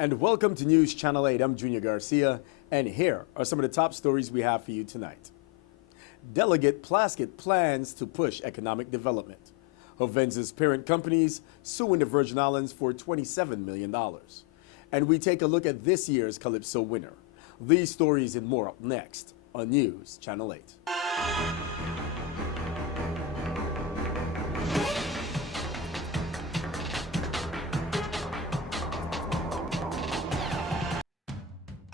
And welcome to News Channel 8. I'm Junior Garcia, and here are some of the top stories we have for you tonight. Delegate Plaskett plans to push economic development. Hovenza's parent companies suing the Virgin Islands for $27 million. And we take a look at this year's Calypso winner. These stories and more up next on News Channel 8.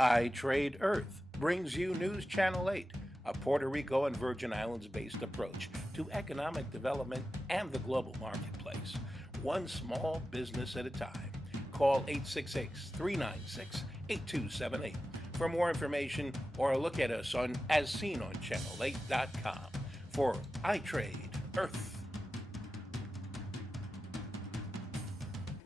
I Trade Earth brings you News Channel 8, a Puerto Rico and Virgin Islands-based approach to economic development and the global marketplace, one small business at a time. Call 866-396-8278 for more information or look at us on AsSeenOnChannel8.com for I Trade Earth.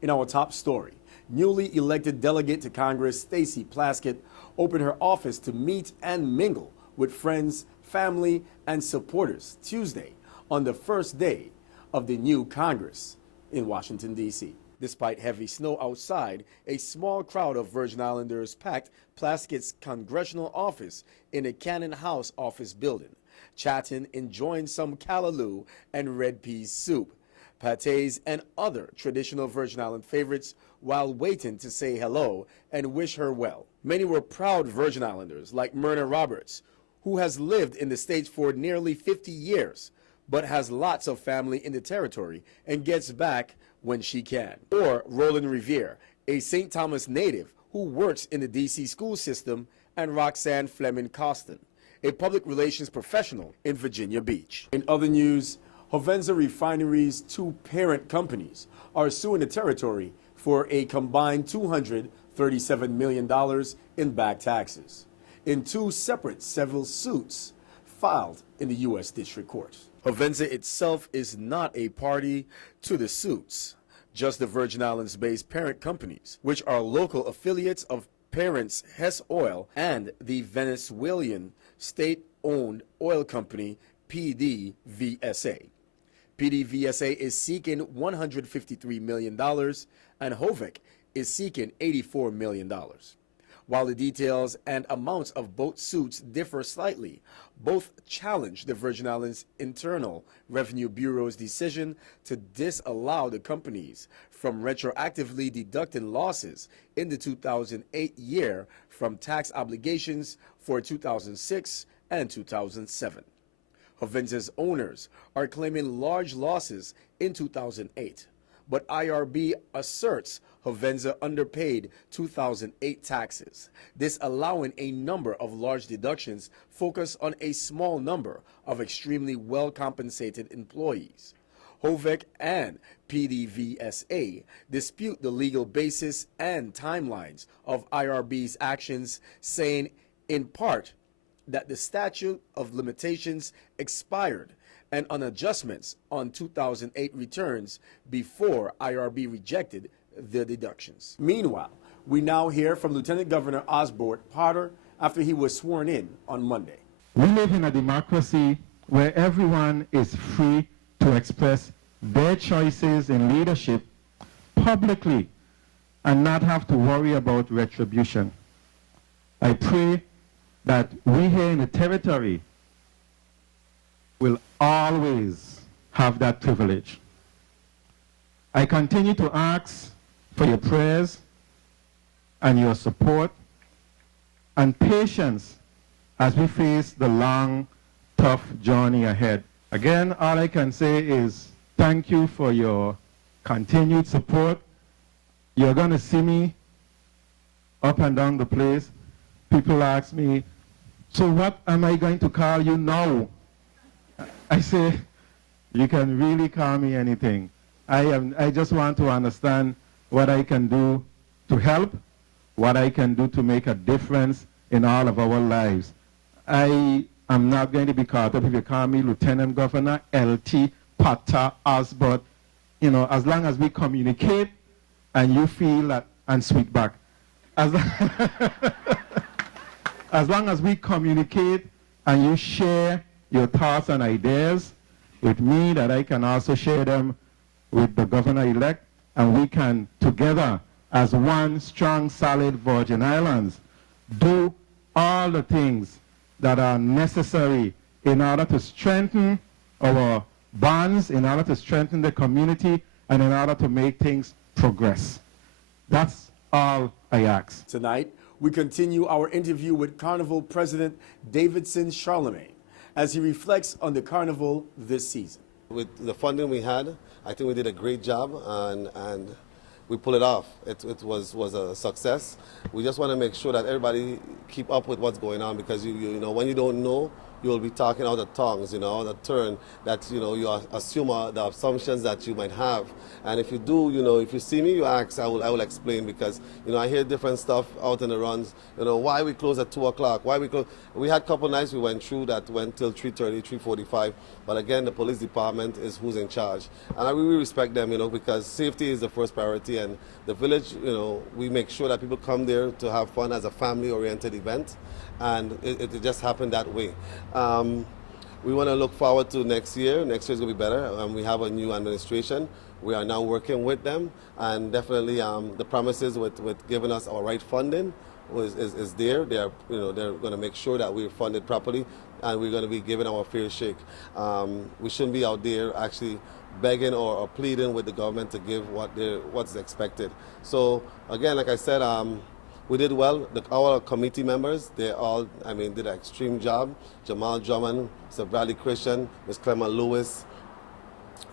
In our top story, newly elected delegate to Congress Stacey Plaskett opened her office to meet and mingle with friends, family, and supporters Tuesday on the first day of the new Congress in Washington, D.C. Despite heavy snow outside, a small crowd of Virgin Islanders packed Plaskett's congressional office in a Cannon House office building, chatting, enjoying some callaloo and red peas soup, pâtés, and other traditional Virgin Island favorites while waiting to say hello and wish her well. Many were proud Virgin Islanders like Myrna Roberts, who has lived in the States for nearly 50 years, but has lots of family in the territory and gets back when she can. Or Roland Revere, a St. Thomas native who works in the D.C. school system, and Roxanne Fleming Costin, a public relations professional in Virginia Beach. In other news, Hovenza Refinery's two parent companies are suing the territory for a combined $237 million in back taxes in two separate civil suits filed in the U.S. District Court. Hovenza itself is not a party to the suits, just the Virgin Islands-based parent companies, which are local affiliates of parents Hess Oil and the Venezuelan state-owned oil company PDVSA. PDVSA is seeking $153 million, and HOVEC is seeking $84 million. While the details and amounts of both suits differ slightly, both challenge the Virgin Islands Internal Revenue Bureau's decision to disallow the companies from retroactively deducting losses in the 2008 year from tax obligations for 2006 and 2007. Hovenza's owners are claiming large losses in 2008, but IRB asserts Hovenza underpaid 2008 taxes, disallowing a number of large deductions focused on a small number of extremely well-compensated employees. HOVEC and PDVSA dispute the legal basis and timelines of IRB's actions, saying in part that the statute of limitations expired and on adjustments on 2008 returns before IRB rejected the deductions. Meanwhile, we now hear from Lieutenant Governor Osborne Potter after he was sworn in on Monday. We live in a democracy where everyone is free to express their choices in leadership publicly and not have to worry about retribution. I pray that we here in the territory will always have that privilege. I continue to ask for your prayers and your support and patience as we face the long, tough journey ahead. Again, all I can say is thank you for your continued support. You're going to see me up and down the place. People ask me, so what am I going to call you now? I say, you can really call me anything. I just want to understand what I can do to help, what I can do to make a difference in all of our lives. I am not going to be caught up if you call me Lieutenant Governor, LT, Potter, Osborne. You know, as long as we communicate and you feel that, and Sweetback. As long as we communicate and you share your thoughts and ideas with me, that I can also share them with the governor-elect, and we can together as one strong, solid Virgin Islands, do all the things that are necessary in order to strengthen our bonds, in order to strengthen the community, and in order to make things progress. That's all I ask. Tonight, we continue our interview with Carnival President Davidson Charlemagne as he reflects on the Carnival this season. With the funding we had, I think we did a great job and we pulled it off. It was a success. We just want to make sure that everybody keep up with what's going on, because you know, when you don't know, you'll be talking out of tongues, you know, the turn that, you know, you assume the assumptions that you might have. And if you do, you know, if you see me, you ask, I will explain, because, you know, I hear different stuff out in the runs, you know, why we close at 2 o'clock, why we close. We had a couple nights we went through that went till 3:30, 3:45, but again, the police department is who's in charge. And I really respect them, you know, because safety is the first priority, and the village, you know, we make sure that people come there to have fun as a family-oriented event, and it just happened that way. We want to look forward to next year. Next year is going to be better. We have a new administration. We are now working with them, and definitely the promises with giving us our right funding is there. They are, you know, they're going to make sure that we're funded properly, and we're going to be given our fair shake. We shouldn't be out there actually begging or pleading with the government to give what's expected. So again, like I said, we did well. Our committee members, they all, I mean, did an extreme job. Jamal Drummond, Mr. Bradley Christian, Ms. Clemma Lewis,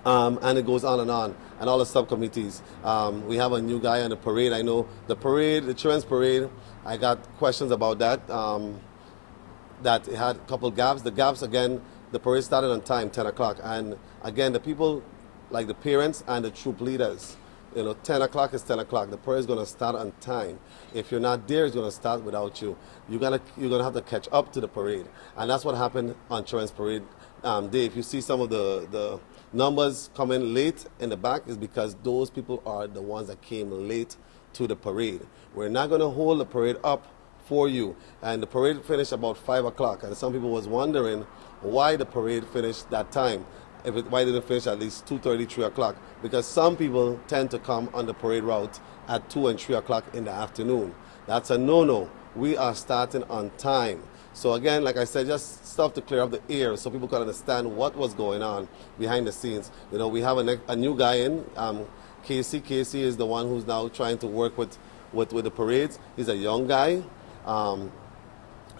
and it goes on, and all the subcommittees. We have a new guy on the parade. I know the parade, the children's parade, I got questions about that, that it had a couple gaps. The gaps, again, the parade started on time, 10 o'clock. And again, the people, like the parents and the troop leaders, you know, 10 o'clock is 10 o'clock. The parade is going to start on time. If you're not there, it's going to start without you. You're going to have to catch up to the parade. And that's what happened on Children's Parade Day. If you see some of the numbers coming late in the back, is because those people are the ones that came late to the parade. We're not going to hold the parade up for you. And the parade finished about 5 o'clock. And some people was wondering why the parade finished that time. Why did it finish at least 2:30, 3 o'clock? Because some people tend to come on the parade route at 2 and 3 o'clock in the afternoon. That's a no-no. We are starting on time. So again, like I said, just stuff to clear up the air so people can understand what was going on behind the scenes. You know, we have a new guy in, Casey. Casey is the one who's now trying to work with the parades. He's a young guy. I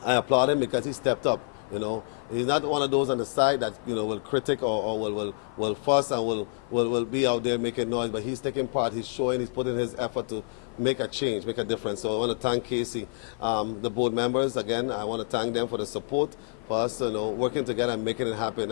applaud him because he stepped up. You know, he's not one of those on the side that, you know, will critic or will fuss and will be out there making noise. But he's taking part. He's showing. He's putting his effort to make a change, make a difference. So I want to thank Casey, the board members. Again, I want to thank them for the support, for us, you know, working together and making it happen.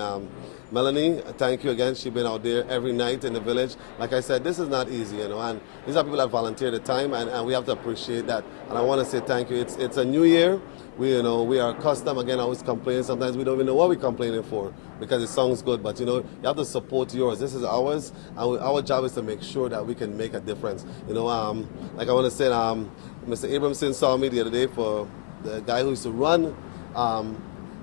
Melanie, thank you again. She's been out there every night in the village. Like I said, this is not easy, you know, and these are people that volunteer the time, and we have to appreciate that. And I want to say thank you. It's a new year. We are accustomed, again, I always complain. Sometimes we don't even know what we're complaining for because it sounds good. But, you know, you have to support yours. This is ours. And our job is to make sure that we can make a difference. You know, like I want to say, Mr. Abramson saw me the other day for the guy who used to run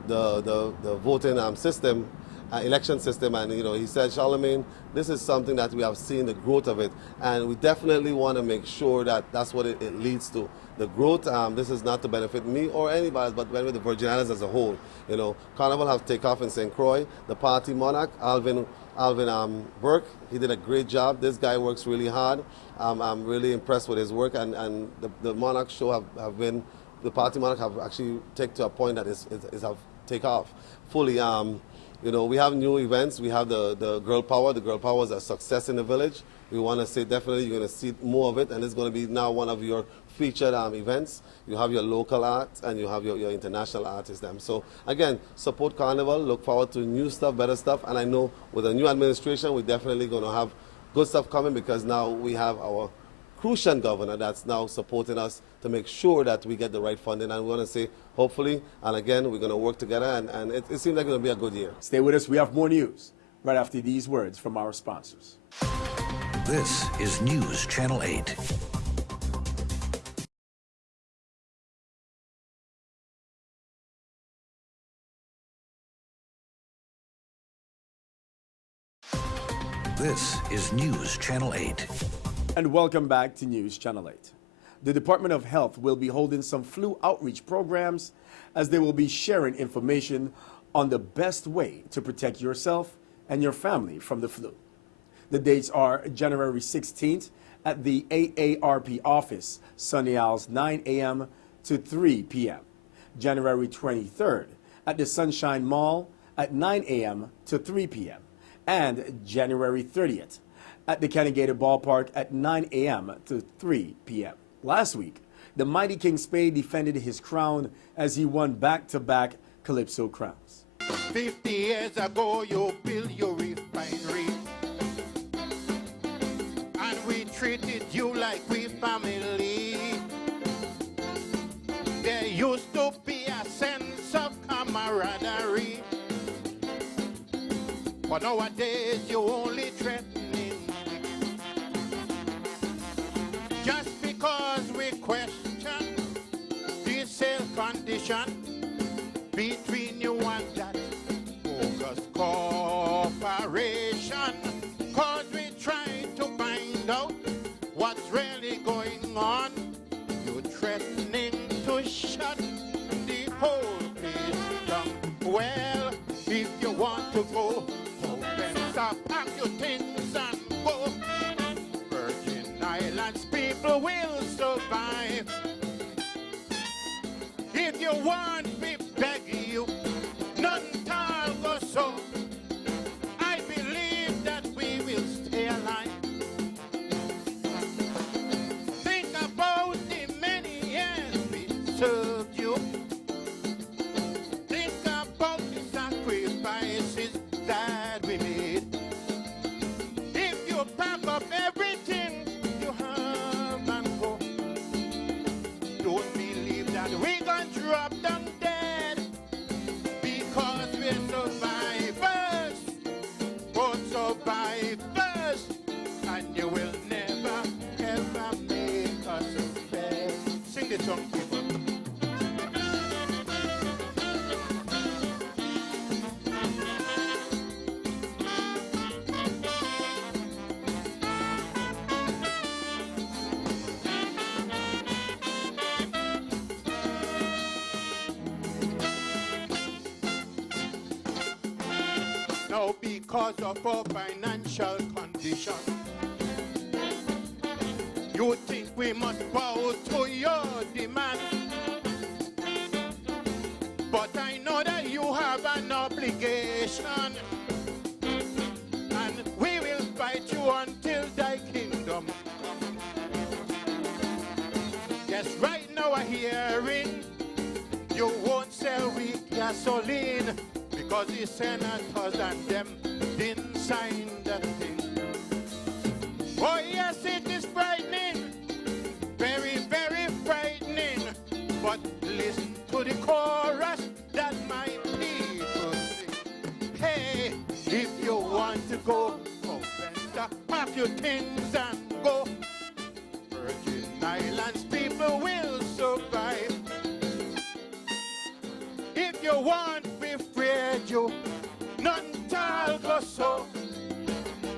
the voting system, election system. And, you know, he said, Charlemagne, this is something that we have seen the growth of it. And we definitely want to make sure that that's what it leads to. The growth, this is not to benefit me or anybody, but benefit the Virgin Islands as a whole. You know, Carnival have taken off in St. Croix. The party monarch, Alvin Burke, he did a great job. This guy works really hard. I'm really impressed with his work, and the monarch show have been, the party monarch have actually taken to a point that is have take off fully. You know, we have new events. We have the Girl Power. The Girl Power is a success in the village. We want to say definitely you're going to see more of it, and it's going to be now one of your featured events. You have your local art and you have your international artists. So again, support Carnival, look forward to new stuff, better stuff, and I know with a new administration we're definitely going to have good stuff coming, because now we have our crucial governor that's now supporting us to make sure that we get the right funding, and we want to say hopefully, and again, we're going to work together, and it seems like it's going to be a good year. Stay with us. We have more news right after these words from our sponsors. This is News Channel 8. This is News Channel 8. And welcome back to News Channel 8. The Department of Health will be holding some flu outreach programs as they will be sharing information on the best way to protect yourself and your family from the flu. The dates are January 16th at the AARP office, Sunny Isles, 9 a.m. to 3 p.m. January 23rd at the Sunshine Mall at 9 a.m. to 3 p.m. And January 30th at the Cannegator Ballpark at 9 a.m. to 3 p.m. Last week, the mighty King Spade defended his crown as he won back-to-back Calypso crowns. 50 years ago, you built your refinery, and we treated you like we family. There used to be a sense of camaraderie, but nowadays you only threatening. Just because we question the sale condition between you and that bogus corporation, cause we try to find out what's really going on. You're threatening to shut the whole place down. Well, if you want to go, stop, pack your things and go. Virgin Islands people will survive. If you want, we beg you, none tall go so. I believe that we will stay alive. Think about the many years we served you. Think about the sacrifices that we made. If you pack up everything you have and go, don't believe that we gonna drop them dead, because we're survivors, both survivors, and you will never ever make us bad. Sing the song, people. Now, because of our financial condition, you think we must bow to your demand. But I know that you have an obligation, and we will fight you until thy kingdom come. Yes, right now I'm hearing you won't sell weak gasoline, because the senators and them didn't sign that thing. Oh yes, it is frightening, very, very frightening. But listen to the chorus that my people sing. Hey, if you want to go, better pack your things and go. Virgin Islands people will survive. If you want, we afraid you, none tall go so.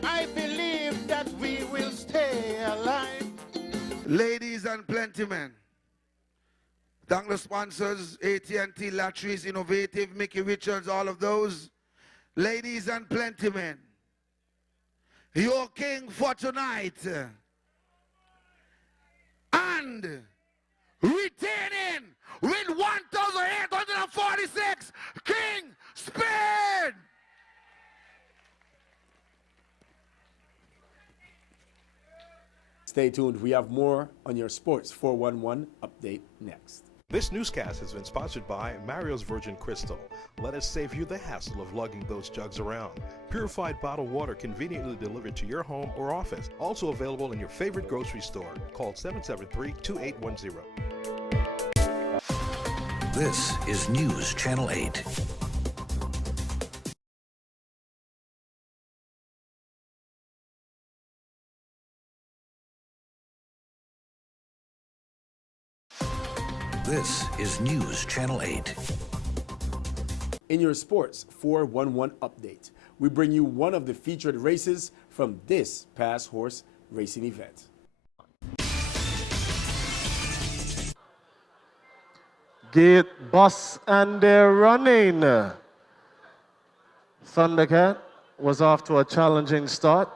I believe that we will stay alive. Ladies and gentlemen, thank the sponsors, AT&T, Latrice, Innovative, Mickey Richards, all of those. Ladies and gentlemen, your king for tonight, and retaining with 1,846, King Spade. Stay tuned. We have more on your Sports 411 update next. This newscast has been sponsored by Mario's Virgin Crystal. Let us save you the hassle of lugging those jugs around. Purified bottled water conveniently delivered to your home or office. Also available in your favorite grocery store. Call 773-2810. This is News Channel 8. This is News Channel 8. In your Sports 411 update, we bring you one of the featured races from this past horse racing event. Gate bus and they're running. Thundercat was off to a challenging start.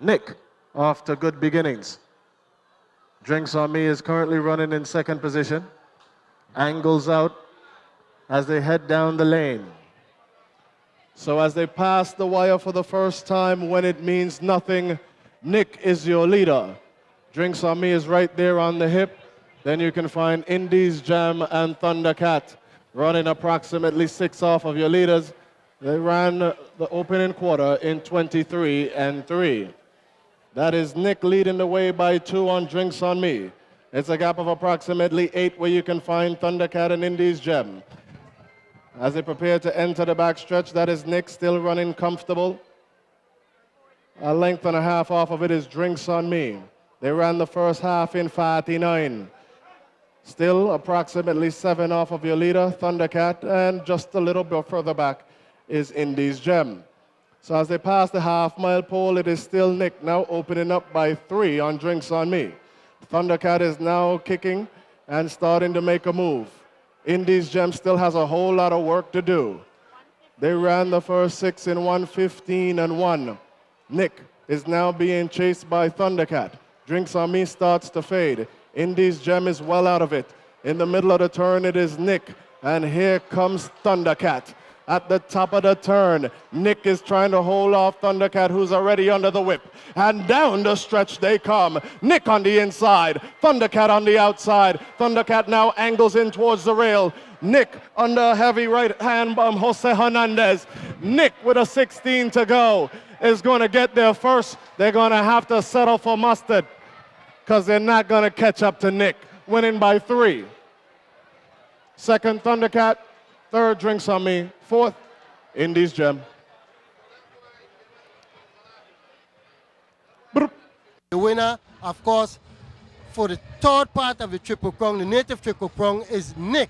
Nick off to good beginnings. Drinks on Me is currently running in second position. Angles out as they head down the lane. So as they pass the wire for the first time when it means nothing, Nick is your leader. Drinks on Me is right there on the hip. Then you can find Indies Jam and Thundercat running approximately 6 off of your leaders. They ran the opening quarter in 23-3. That is Nick leading the way by 2 on Drinks on Me. It's a gap of approximately 8 where you can find Thundercat and Indies Gem. As they prepare to enter the backstretch, that is Nick still running comfortable. A length and a half off of it is Drinks on Me. They ran the first half in 49. Still approximately 7 off of your leader, Thundercat, and just a little bit further back is Indies Gem. So as they pass the half-mile pole, it is still Nick now opening up by 3 on Drinks on Me. Thundercat is now kicking and starting to make a move. Indies Gem still has a whole lot of work to do. They ran the first 6 in 1:15-1. Nick is now being chased by Thundercat. Drinks on Me starts to fade. Indies Gem is well out of it. In the middle of the turn, it is Nick. And here comes Thundercat. At the top of the turn, Nick is trying to hold off Thundercat, who's already under the whip. And down the stretch they come. Nick on the inside, Thundercat on the outside. Thundercat now angles in towards the rail. Nick under heavy right hand by Jose Hernandez. Nick with a 16 to go is going to get there first. They're going to have to settle for mustard because they're not going to catch up to Nick. Winning by 3. Second, Thundercat. Third, Drinks on Me. Fourth, Indies Gem. The winner, of course, for the third part of the Triple Crown, the native Triple Crown, is Nick.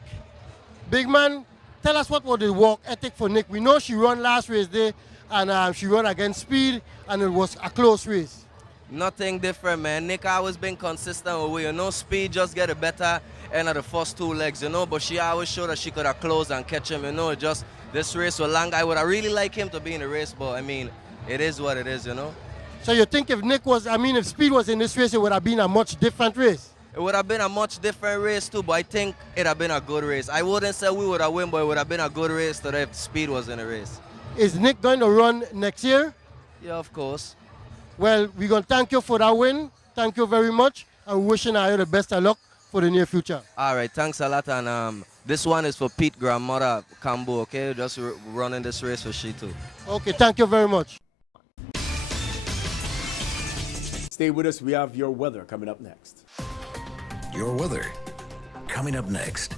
Big man, tell us what was the work ethic for Nick. We know she ran last race day, and she ran against speed, and it was a close race. Nothing different, man. Nick always been consistent with, speed just get a better end of the first 2 legs, but she always showed that she could have closed and catch him, just this race was long. I would have really liked him to be in the race, but I mean, it is what it is, So you think if if speed was in this race, it would have been a much different race? It would have been a much different race too, but I think it would have been a good race. I wouldn't say we would have won, but it would have been a good race today if speed was in the race. Is Nick going to run next year? Yeah, of course. Well, we're going to thank you for that win. Thank you very much, and wishing you the best of luck for the near future. All right, thanks a lot, and this one is for Pete grandmother Cambo, okay? Just running this race for she too. Okay, thank you very much. Stay with us, we have your weather coming up next. Your weather coming up next.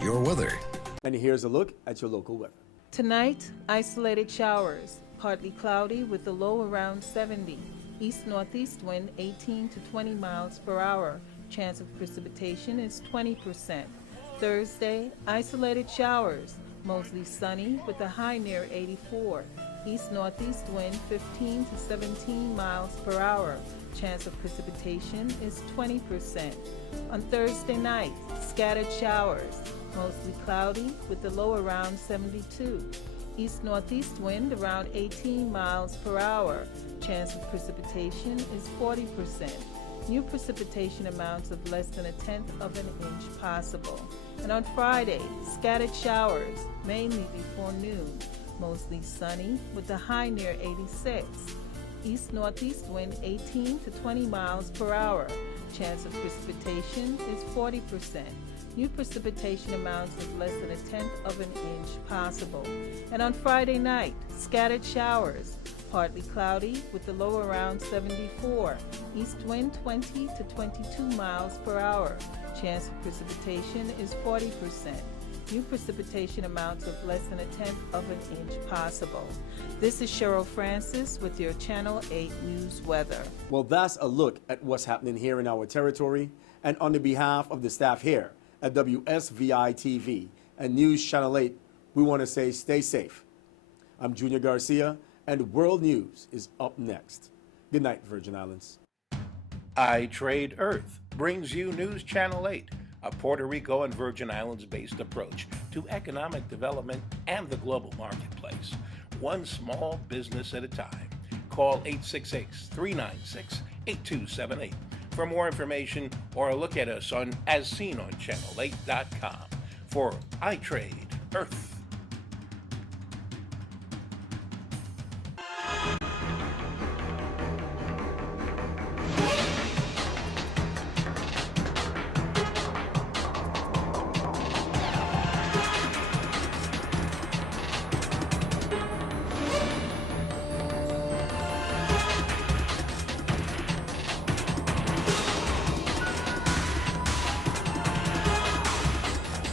Your weather. And here's a look at your local weather. Tonight, isolated showers, partly cloudy with a low around 70. East-northeast wind 18 to 20 miles per hour. Chance of precipitation is 20%. Thursday, isolated showers, mostly sunny with a high near 84. East-northeast wind 15 to 17 miles per hour. Chance of precipitation is 20%. On Thursday night, scattered showers, mostly cloudy with a low around 72. East-northeast wind around 18 miles per hour. Chance of precipitation is 40%. New precipitation amounts of less than 1/10 of an inch possible. And on Friday, scattered showers, mainly before noon. Mostly sunny with a high near 86. East-northeast wind 18 to 20 miles per hour. Chance of precipitation is 40%. New precipitation amounts of less than 1/10 of an inch possible. And on Friday night, scattered showers, partly cloudy with a low around 74. East wind 20 to 22 miles per hour. Chance of precipitation is 40%. New precipitation amounts of less than 1/10 of an inch possible. This is Cheryl Francis with your Channel 8 News Weather. Well, that's a look at what's happening here in our territory. And on the behalf of the staff here at WSVI-TV and News Channel 8, we want to say stay safe. I'm Junior Garcia, and World News is up next. Good night, Virgin Islands. I Trade Earth brings you News Channel 8, a Puerto Rico and Virgin Islands-based approach to economic development and the global marketplace, one small business at a time. Call 866-396-8278 for more information or look at us on AsSeenOnChannel8.com for I Trade Earth.